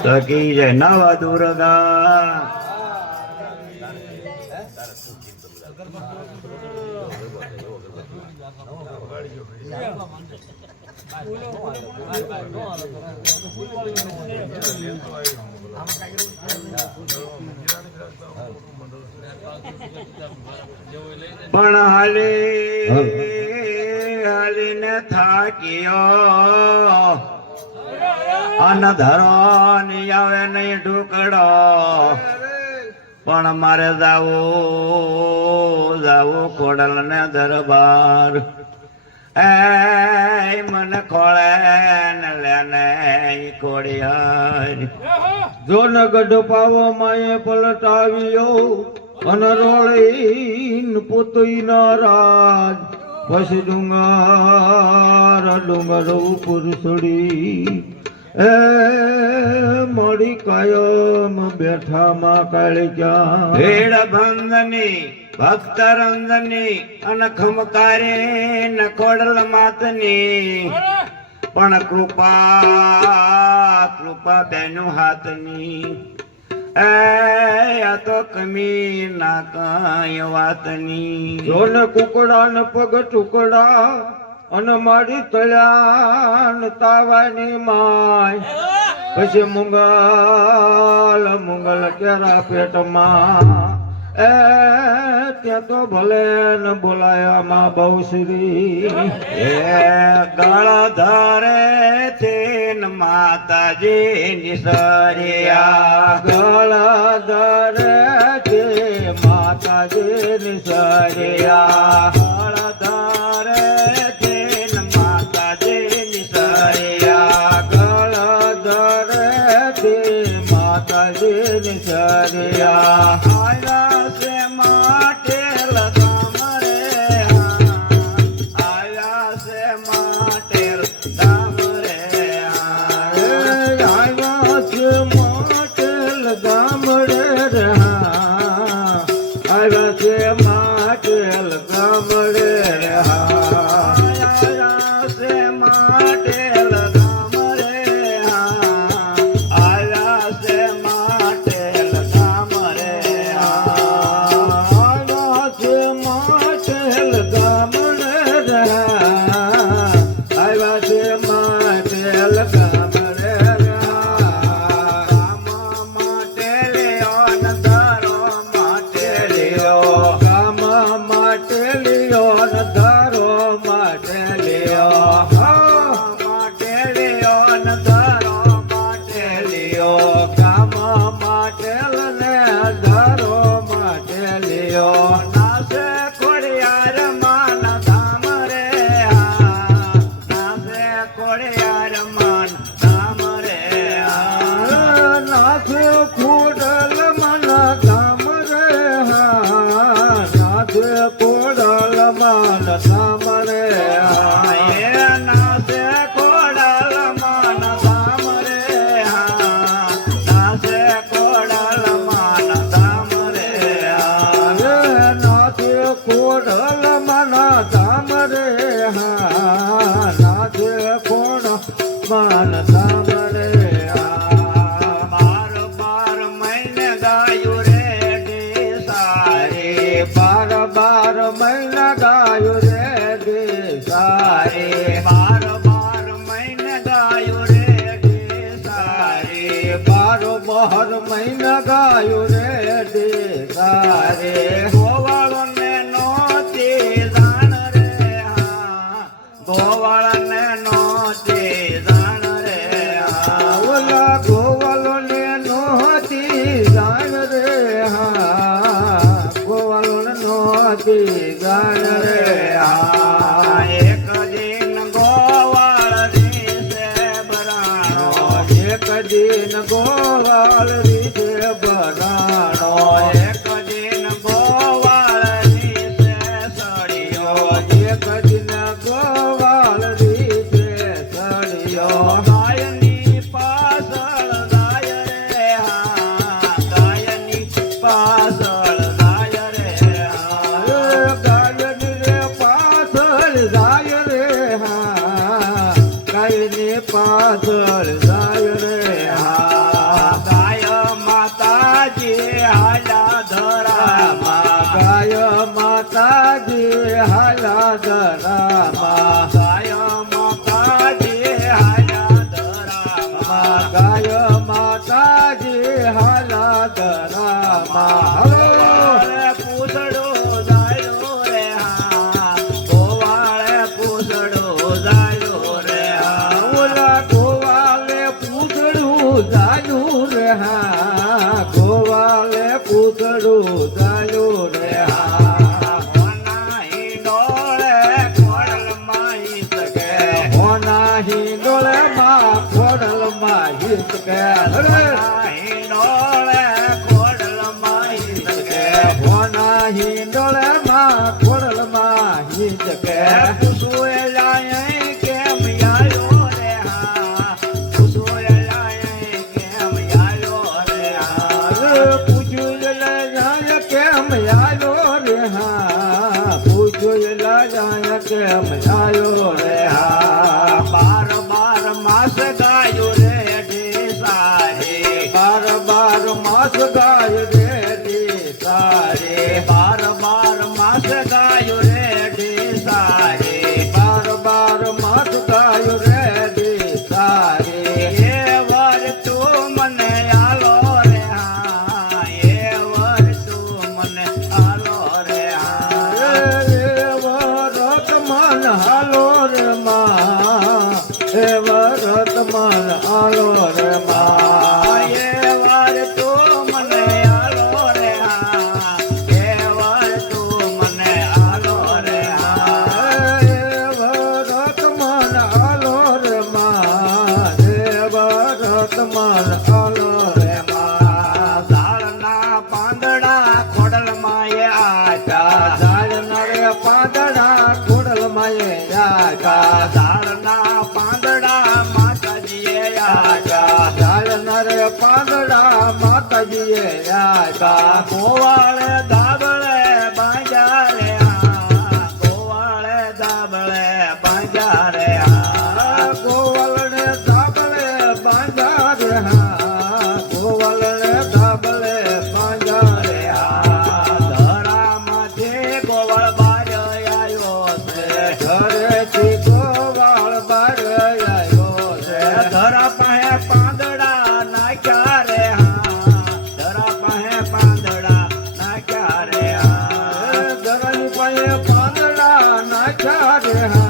સકી જય નવ દુર્ગા પણ હાલીને થાક્યો અન ધરો ની આવે નહીં ઢુકડો પણ મારે જાવું ખોડલ ને દરબાર એ મને ખોળે ને લેને ખોડિયાર જો ન ગઢ પાવો માએ પલટાવ્યો અન રોળીન પોતઈ ના રાજ પછી ડુંગર ઉપર ચડી એ મળી કાયમ બેઠા માં કાળિયા ભેડ બંધની ભક્ત રંજની અને ખમકારે ન ખોડલ માતની પણ કૃપા બેનું હાથની એ આ તો કમી ના કઈ વાતની જોન કુકડા ને પગ ટુકડા અને મારી તળ્યા તાવાની માય પછી મુંગલ કેરા પેટમાં એ ત્યાં તો ભલે ન બોલાયા માં બહુશ્રી એ ગળ ધરે છે માતાજી નિસરિયા ગળ ધરે છે માતાજી નિસરિયા ગળ ધરે છે માતાજી નિસરિયા ગળ ધરે છે માતાજી નિસરિયા આયા છે માટેલ ગામ રે આયા છે માટેલ ગામ રે આવ્યા છે માટેલ ગામડે આવ્યા છે માટેલ ગામડે આયા છે માટેલ ગામ રે આયા છે માટેલ ગામ રે આવ્યા છે માટેલ ગામડે આવ્યા છે માટેલ ગામડે ગામ માટેલિયો ન ધારો માટેલિયો ગામ માટેલિયો ન ધારો માટેલિયો માટેલિયો ન ધારો માટેલિયો ગામ માટેલ ને ધારો માટેલિયો નાસે ખોડિયાર માન ધામ રે નાસે ખોડિયાર માન ધામ રે નાથ ખોડલ મન ધામ રે નાથ ખોડલ મન ધામ રે નાસે ખોડલ માન ધામ રે નાસે ખોડલ માન ધામ રે નાથ ખોડલ મન ધામ રે નાથ ખોડ મન ધામ રે બાર બાર મહિને ગાયું રે સારે બાર મહિના ગાયું રે સારે બાર મહિને ગાયું રે સારે બાર મહિના ગાયું રે સારે ગોવાળો ને નોતી જાણ રે ગોવાળ ને નોતી જાણ રે ઓલા ગોવાલો ને નોતી જાણ રે ગોવાલો ને નોતી જાણ રે એક દિન ગોવાળ રીસે બરાણો એક દિન ગોવાલ રીતે બરાણો એક દિન ગોવાળ રીસે સળિયો એક દિન ગોવાલ રીતે સળિયો ગાયની પાછળ જાય રે ગાયની પાછળ જાય રે ગાયન રે પાછળ જાય રે ગાયની પાછળ જાય રે ગાય માતાજી હાલા ધરામાં ગોવાળે પૂછડો જાયો રે હા ગોવાળે પૂછડો જાયો રે હા ઓલા ગોવાલે પૂતળું જાયું રે હા ગોવાલે પૂતળું જાયું રે હા હોના હિંડોળે ખોડલમાં ઈસકે હોના હિંડોળમાં ખોડલમાં હિસકે હોના હિંડોળે ખોડલમાં ઈસકે હોના હિંડોળમાં ખોડલમાં હિસકે પૂછુએ લાય કેમ આયો રે હા પૂછુએ લાય કેમ આયો રે હા પૂછ્યું જાય કેમ આવ્યો રે હા પૂછ્યું જાય કેમ આવ્યો રે હા બાર બાર માસ ગાયો રે ઢેસારે બાર માસ ગાય રે સારે બાર બાર માસ ગાયો રે ઢેસારે બાર માસ ગાય રે સારે એ વર તું મને આલો રે હા એ વર તું મને આલો રે હા રતમાન હાલો રે માં રતમાન હાલો રે માં એ વર તું મને આલો રે હા એ વર તું મને આલો રે હા રતમાન હાલો રે માં રતમાન હાલો રે માં ઝાડના પાંદડા ખોડલમાં એ આટા ઝાડ નરે પાંદડા ખોડલ માયે યાકા ઝાડના પાંદડા માતાજીએ આટા ઝાડ નરે પાંદડા માતાજીએ યાકા ગોવાળે દાબળે બાંજા રે હા ગોવાળે દાબળે બાંજા રે હા ગોવલને ધાબળે બાંધા રે હા ગોવલને ધાબળે બાંધા રે હા ધરામાંથી ગોવાળ બાર આવ્યો છે ઘરેથી ગોવાળ બાર આવ્યો છે ધરા પાસે પાંદડા નાખ્યા રે હા ધરા પાસે પાંદડા નાખ્યા રે હા ધરાની પાસે પાંદડા નાખ્યા રે હા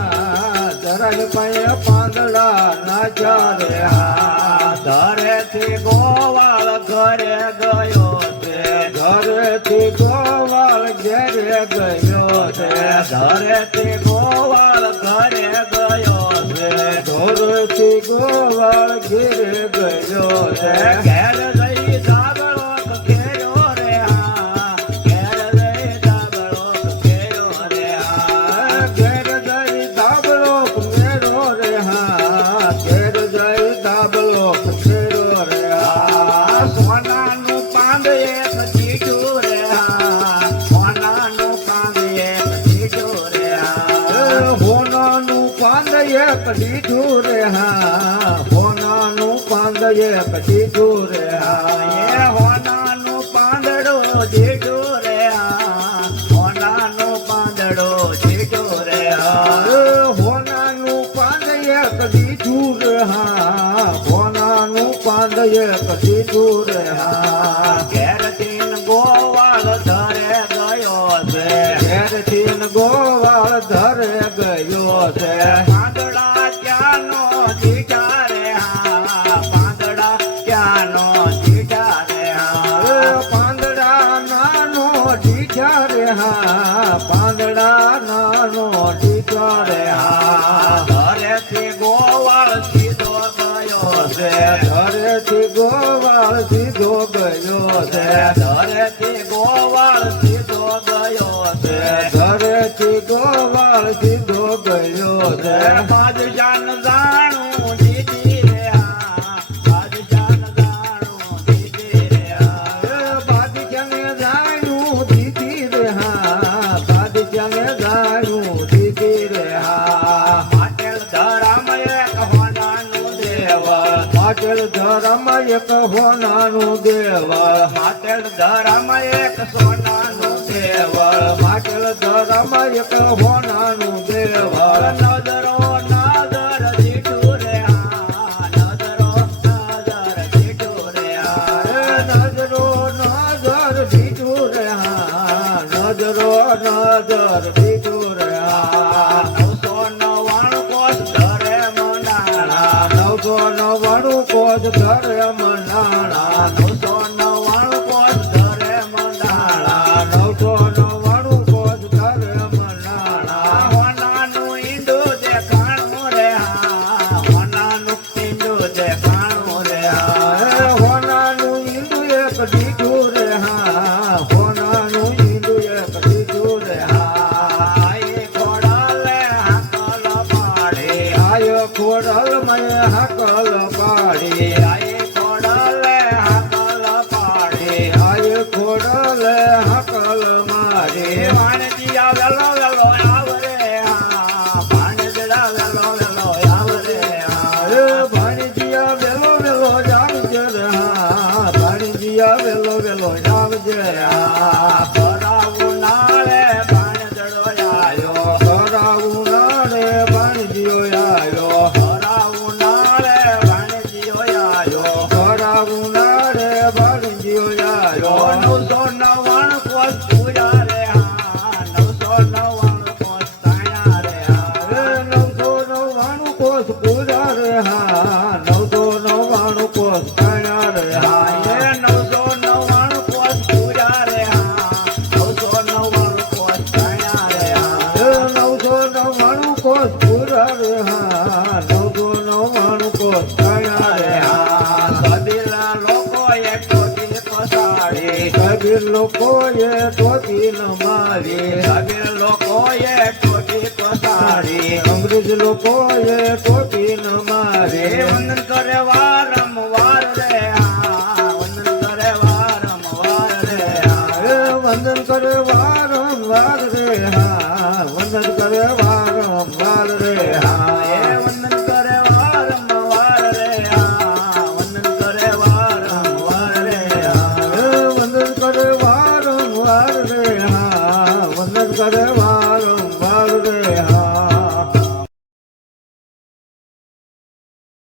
ધરાની પાસે પાંદડા નાખ્યા રે હા ધરેથી ગોવાળ ઘરે ગયો છે ઘરેથી ગોવાળ ઘેરે ગયો છે ધરેથી ગોવાળ ઘરે ગયો છે ઘરેથી ગોવાળ ઘેરે ગયો છે ઘેર જઈ ધાબળો ઘેર્યો રે હા ઘેર જઈ ધાબળો ઘેર્યો રે હા ઘેર જઈ દાબલો મેરો રે હા ઘેર જઈ દાબલો મેરો રે હા સોનાનું પાંદ એક દીઠું રે હા સોનાનું પાંદ એક દીઠું રે હા હોનાનું પાંદ એક દીધું રે હા હોનાનું પાંદ એક દીધું રે હા એ હોનાનું પાંદડો દીઠું રે હા હોનાનું પાંદડો દીઠું રે હા હોનાનું પાંદ એક દીધું રે હા હોનાનું પાંદ એક દીધું રે હા ઘેરથી ગોવાળ ધરે ગયો છે ઘેરથી ગોવાળ ધરે ગયો છે પાંદડા ક્યાંનો દીઠા રે હા પાંદડા ક્યાંનો દીઠા રે હા પાંદડા નાનો ડીઠા રે હા પાંદડા નાનો ડીઠા રે હા ઘરેથી ગોવાળ સીધો ગયો છે ઘરેથી ગોવાળ સીધો ગયો છે ઘરેથી ગોવાળ સીધો ગયો છે ઘરેથી ગોવાળ સીધો ગયો છે બાદશાહ જાણું દીધી રે હા બાદશાહ જાણું દીધી રે હા બાદશાહને જાણ્યું દીધી રે હા બાદશાહને જાણ્યું દીધી રે હા પાટેલ ધરામ એક હોનાનું દેવ પાટેલ ધરમ એક હોનાનું દેવ પાટેલ ધરામ એક સોનાનું દેવ પાટેલ ધરમ એક હોનાનું દેવ નજરો નજર દીઠું રે હા નજરો નજર કોષ ધરે મંડાણા 999 કોષ ધરે મંડાણા 999 કોષ ધરે મંડાણા હોનાનું ઈંડું દેખાણું રે હા હોનાનું ઈંડું દેખાણું રે હા હોનાનું ઈંડું એક દીધું રે હા હોનાનું ઈંડું એક દીધું રે હા એ ખોડાલે હાકલ પાડી આય ખોડલ મય હાકલ પાડી આય ખોડાલે હાકલ પાડી આય ખોડલ હાકલ મારી વાણજીયા વેલો વેલો આવરે હા ભાણેજડા વેલો વેલો આવરે અરે ભાણીજીયા વેલો વેલો જાવજે રે હા ભાણીજીયા વેલો વેલો જાવજે હા કરાવું નાળે ભાણેજડો આયો કરાવું નારે ભાણીજીયો આયો કરાવું નાળે ભાણેજીયો આયો કરાવું નારે ભાણીજીયો આયો 999 કોસ પૂરા રે હા 999 કોસ તાયા રે અરે હા 999 કોષ પૂરા રે હા 999 કોષ કાયા રે હા એ 999 કોસ પૂરા રે હા 999 કોસ તાયા રે હા 999 કોષ પૂરા રે હા 999 કોષ કાયા રે હા કબીલા લોકોએ ટોટી પસાડી કબીર લોકોએ ટોકી ન મારી કબીર લોકોએ ટોટી પસાડી અંગ્રેજ લોકોએ ટોકી ન એ મારી વંદન કરે વારંવાર રે હા વંદન કરે વારંવાર રે હા એ વંદન કરે વારંવાર રે હા વંદન કરે વારંવાર રે હા